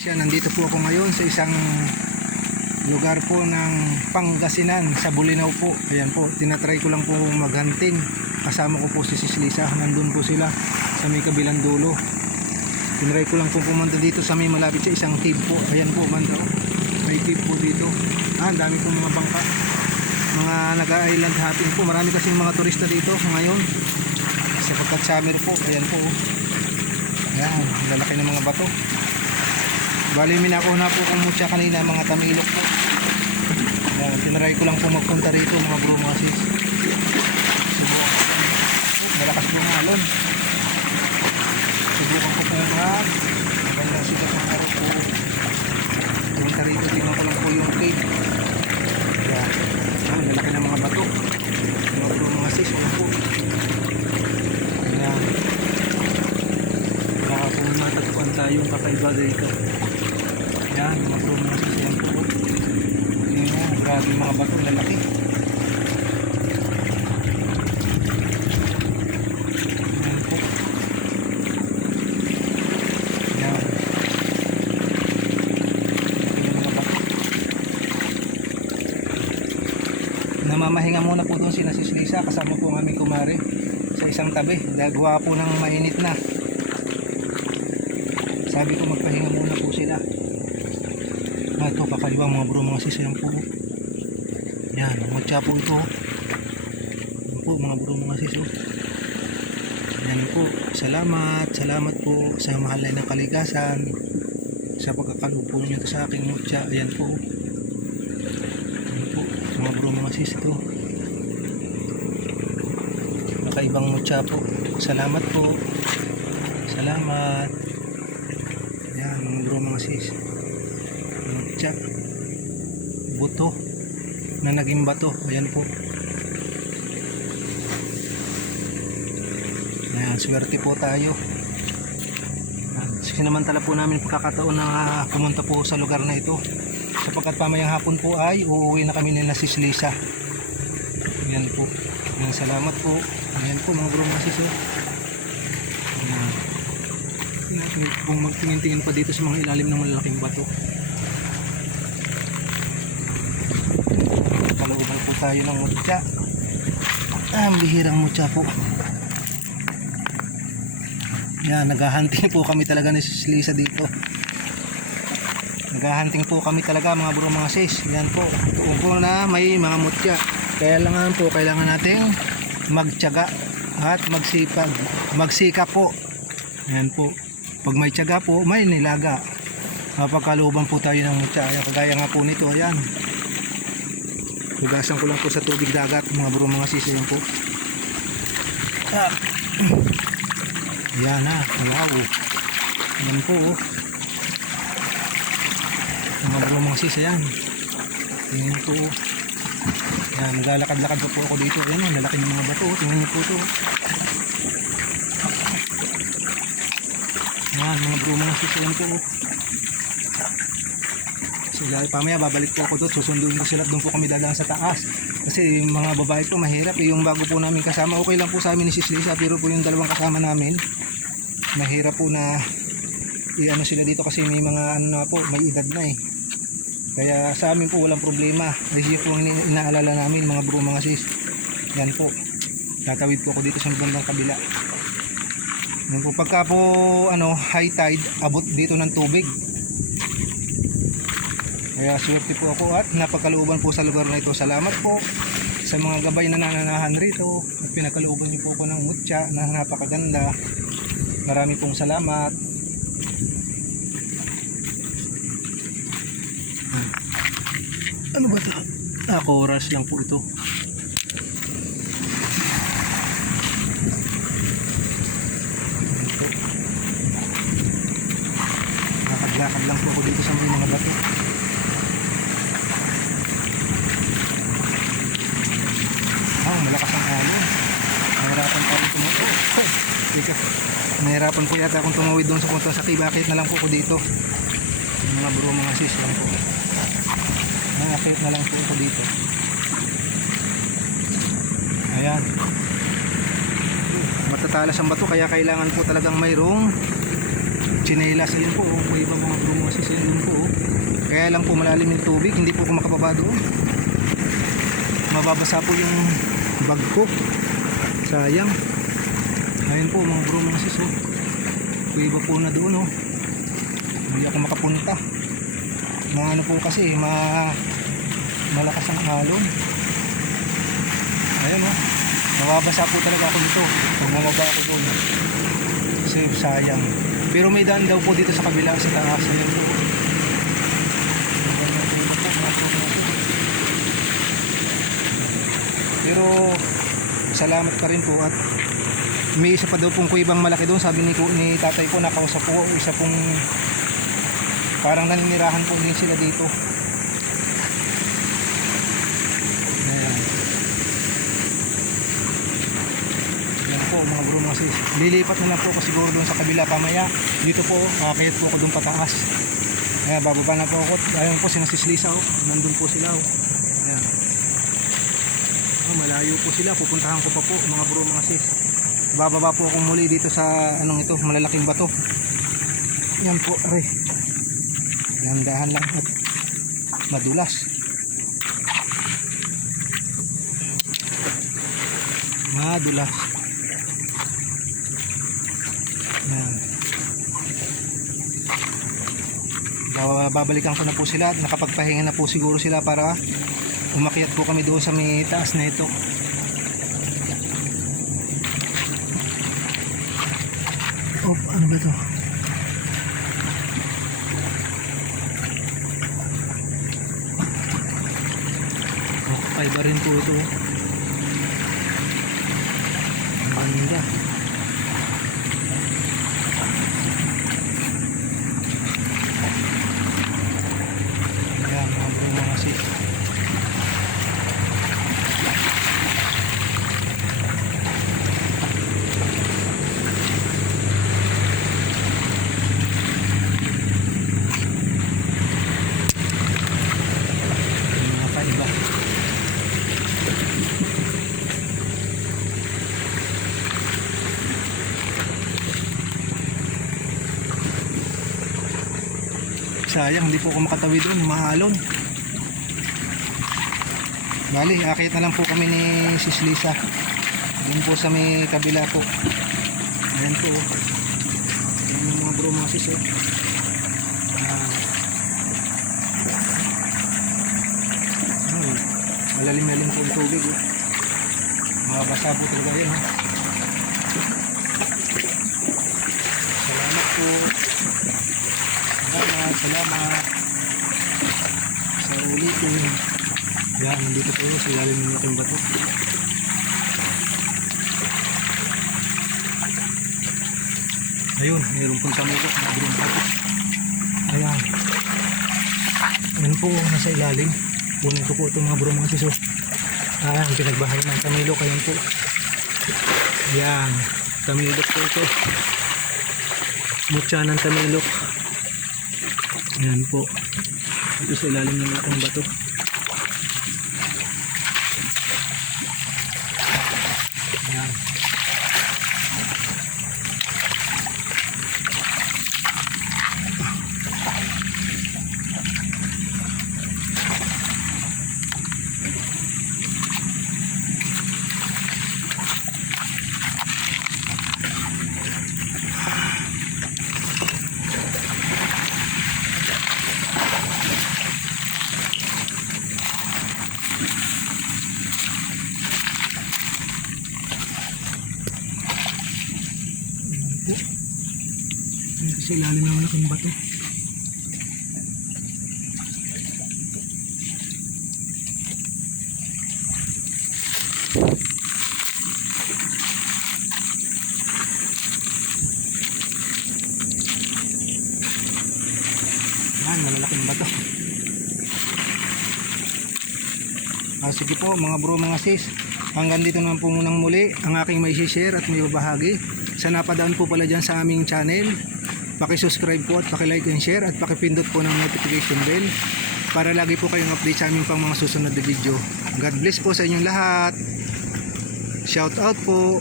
Siya, nandito po ako ngayon sa isang lugar po ng Pangasinan sa Bulinaw po. Ayan po, tinatry ko lang po maghunting. Kasama ko po si Sislisa, nandun po sila sa may kabilang dulo. Tinry ko lang po pumunta dito sa may malapit sa isang cave po. Ayan po, banda. oh. May cave po dito. Ah, dami po mga bangka. Mga nag-island hopping po. Marami kasing mga turista dito ngayon. Sapagkat summer po. Ayan po. oh. Ayan, lalaki ng mga bato. Bali, minako na po kung mutya kanina mga tamilok po. Ayan, tinaray ko lang po magpunta rito mga bro mga sis. Subukan malakas po ng alon. Subukan ko po mag Ganyan sila ng araw po. Punta rito, tingnan ko lang po yung cave. Ayan. Oh, lalaki ng mga bato. Mga bro mga sis, ayan po. Ayan. Matatuan tayong kakaiba dito. Yan, mga bro mga sisiyan po. Yan, grabe mga bato, lalaki. Namamahinga muna po doon si Nasis Lisa kasama po aming kumare sa isang tabi. Gagawa po ng mainit na. Sabi ko magpahinga muna po sila. Ah, ito kakaliwa mga bro mga sis. Ayan po. Yan, matcha po ito. Yan po mga bro mga sis. oh. Yan po. Salamat. Salamat po sa mahal ng kaligasan. Sa pagkakalupo niyo sa aking mutya. Ayan po. Ayan po. Mga bro mga sis ito. Nakaibang mutya po. Salamat po. Salamat. Yan, mga bro mga sis. Mutya. Buto. Na naging bato. Ayan po. Ayan, swerte po tayo. Ayan, Sinamantala po namin pagkakataon na pumunta po sa lugar na ito. Sapagkat pamayang hapon po ay uuwi na kami nila sis Lisa. Ayan po. Ayan, salamat po. Ayan po mga bro mga sis. oh. Ayan natin kung magtingin-tingin pa dito sa mga ilalim ng malalaking bato. Kalooban po tayo ng mutya. Ang bihirang mutya po. Yan, naghahunting po kami talaga ni Sis Lisa dito. Naghahunting po kami talaga mga bro mga sis. Yan po. Tuon po na may mga mutya. Kaya lang po kailangan nating magtiyaga at magsipag. Magsika po. Yan po. Pag may tiyaga po, may nilaga. Mapagkalooban po tayo ng mutya. Kagaya nga po nito, ayan. Hugasan ko lang po sa tubig dagat, mga bro, mga sisi yan po. Ah. Ayan na, wow. Ayan po, oh. Mga bro, mga sisi, ayan. Tingnan po, oh. Ayan, naglalakad-lakad po ako dito. Ayan, ang lalaki ng mga bato, oh. Tingnan niyo po ito, oh. Yan, mga bro, mga susulan po. Sila, pamaya babalik po ako doon. Susunduin ko sila. Doon po kami dadaan sa taas. Kasi yung mga babae po mahirap. Eh, yung bago po namin kasama, okay lang po sa amin ni Sis Lisa. Pero po yung dalawang kasama namin, mahirap po na i-ano sila dito kasi may mga ano na po, may edad na eh. Kaya sa amin po walang problema. Kasi po inaalala namin mga bro, mga sis. Yan po. Tatawid po ako dito sa bandang kabila. Yan po, pagka po ano, high tide, abot dito ng tubig. Kaya swerte po ako at napagkalooban po sa lugar na ito. Salamat po sa mga gabay na nananahan rito at pinakalooban niyo po ako ng mutya na napakaganda. Marami pong salamat. Ano ba ito? Ah, chorus lang po ito. Lakad-lakad lang po ako dito sa mga bato. Ah, malakas ang alon. Nahirapan pa rin tumawid. Teka, nahirapan po yata akong tumawid doon sa punta sa Bakit na lang po ako dito. Mga bro, mga sis lang po. Nakakit na lang po ako dito. Ayan. Matatalas ang bato kaya kailangan po talagang mayroong chinelas. Ayun po, oh, may ibang mga bro, mga sis. Ayan. kaya lang po malalim yung tubig, hindi po ako makababa doon. Mababasa po yung bag ko. Sayang. Ayun po mga bro mga sis oh. May iba po na doon oh. Hindi ako makapunta. Mga ano po kasi, ma malakas ang alon. Ayun oh. Mababasa po talaga ako dito. Pag bumaba ako doon. Save sayang. Pero may daan daw po dito sa kabila sa taas. Ayun. Pero salamat pa rin po at may isa pa daw pong kuibang malaki doon sabi ni, ni tatay ko nakausap po isa pong parang naninirahan po din sila dito Ayan. Yan po mga bro mga sis. Lilipat na lang po ako siguro doon sa kabila pamaya. Dito po, makakayat po ako doon pataas. Ayan, bababa na po ako. Ayun po, sinasislisa oh. Nandun po sila oh. Malayo po sila. Pupuntahan ko pa po mga bro mga sis. Bababa po akong muli dito sa anong ito, malalaking bato. Yan po, are. Dahan-dahan lang at madulas. Madulas. Yan. Ba- Babalikan ko na po sila nakapagpahinga na po siguro sila para umakyat po kami doon sa may taas na ito. Oh, ano ba to? Oh, fiber rin po ito. Ang Banda. Ayan, mga bro, mga sis. Yung mga kaiba. Sayang, hindi po ako makatawid doon, mahalon. Bali, akit na lang po kami ni Sis Lisa. Doon po sa may kabila po. Ayan po. oh. Ayan yung mga bro mga sis. Ah. Ay, malalim-lalim po yung tubig oh. Mabasa po talaga yan oh. Salamat po. Salamat. Sa ulitin. Yan, nandito po sa ilalim ng ating bato. Ayun, mayroon pong samulok na drone bato. Ayan. Yan po, nasa ilalim. Kunin ko po ito mga bro mga siso. Ah, ang pinagbahay ng tamilok. Ayan po. Yan. Tamilok po ito. Mutya ng tamilok. Ayan po. Ito sa ilalim ng malaking bato. Ayan. po. Kasi ilalim ng malaking bato. Yan, malalaking bato. Ah, sige po mga bro mga sis hanggang dito naman po munang muli ang aking may share at may babahagi sa napadaan po pala dyan sa aming channel subscribe po at like and share at pakipindot po ng notification bell para lagi po kayong update sa aming pang mga susunod na video. God bless po sa inyong lahat. Shout out po